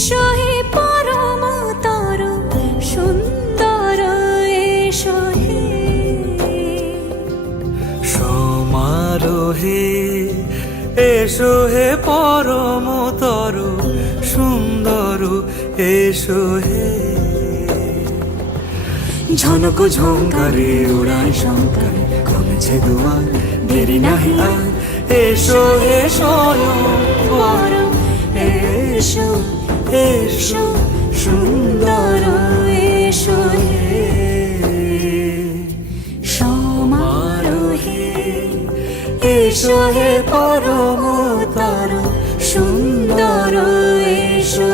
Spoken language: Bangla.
এসো হে পরমতর সুন্দর এসো হে সমারোহে এসো হে পরমতর সুন্দর এসো হে ঝনক ঝঙ্কারে উড়ায় শঙ্কারে কমেছে দুয়ার দেরি নাহি আর এসো হে স্বয়ং পরম এসো এসো সুন্দর এসো হে সমারোহে এসো হে পরমতর সুন্দর এসো